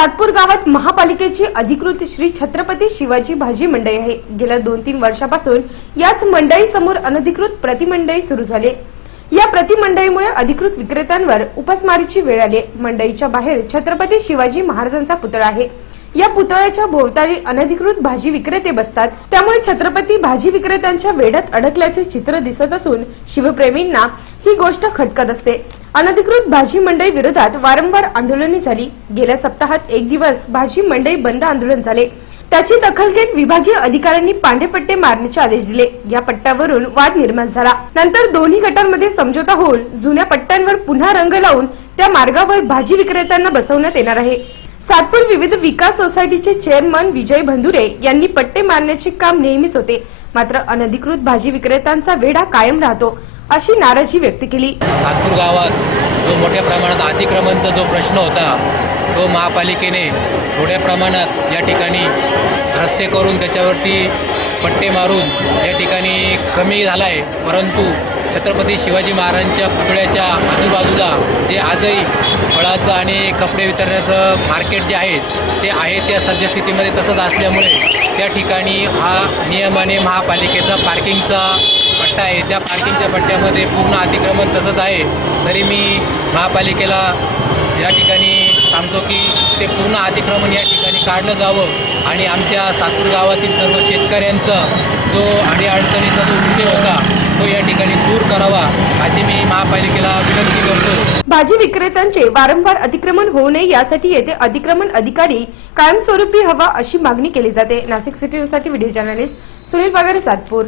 सातपूर गावात महापालिकेची अधिकृत श्री छत्रपती शिवाजी भाजी मंडई आहे. गेल्या दोन तीन वर्षापासून याच मंडईसमोर अनधिकृत प्रतिमंडई सुरू झाली. या प्रतिमंडईमुळे अधिकृत विक्रेत्यांवर उपासमारीची वेळ आली. मंडईच्या बाहेर छत्रपती शिवाजी महाराजांचा पुतळा आहे. या पुतळ्याच्या भोवताली अनधिकृत भाजी विक्रेते बसतात. त्यामुळे छत्रपती भाजी विक्रेत्यांच्या वेढ्यात अडकल्याचे चित्र दिसत असून शिवप्रेमींना ही गोष्ट खटकत असते. अनधिकृत भाजी मंडई विरोधात वारंवार आंदोलने झाली. गेल्या सप्ताहात एक दिवस भाजी मंडई बंद आंदोलन झाले. त्याची दखल घेत विभागीय अधिकाऱ्यांनी पांढेपट्टे मारण्याचे आदेश दिले. या पट्ट्यावरून वाद निर्माण झाला. नंतर दोन्ही गटांमध्ये समझोता होऊन जुन्या पट्ट्यांवर पुन्हा रंग लावून त्या मार्गावर भाजी विक्रेत्यांना बसवण्यात येणार आहे. सातपूर विविध विकास सोसायटीचे चेअरमन विजय भंदुरे यांनी पट्टे मारण्याचे काम नेहमीच होते. मात्र अनधिकृत भाजी विक्रेत्यांचा वेढा कायम राहतो. अशी नाराजी व्यक्त केली. सातपूर गावात जो मोठ्या प्रमाणात अतिक्रमणचा जो प्रश्न होता तो महापालिकेने थोड्या प्रमाणात या ठिकाणी रस्ते करून त्याच्यावरती पट्टे मारून या ठिकाणी कमी झाला आहे परंतु छत्रपती शिवाजी महाराजांच्या पुतळ्याच्या आजूबाजूला जे आजही फळाचं आणि कपडे वितरण्याचं मार्केट जे आहे ते आहे त्या सद्यस्थितीमध्ये तसंच असल्यामुळे त्या ठिकाणी हा नियमाने महापालिकेचा पार्किंगचा पट्टा आहे. त्या पार्किंगच्या पट्ट्यामध्ये पूर्ण अतिक्रमण तसंच आहे. तरी मी महापालिकेला या ठिकाणी सांगतो की ते पूर्ण अतिक्रमण या ठिकाणी काढलं जावं आणि आमच्या सातूर गावातील सर्व शेतकऱ्यांचा जो अडीअडचणीचा जो विषय होता तो या ठिकाणी दूर करावा अशी मी महापालिकेला विनंती करतो. भाजी विक्रेत्यांचे वारंवार अतिक्रमण होऊ नये यासाठी येथे अतिक्रमण अधिकारी कायमस्वरूपी हवा अशी मागणी केली जाते. नाशिक सिटी न्यूजसाठी व्हिडिओ जर्नलिस्ट सुनील पगारे सातपूर.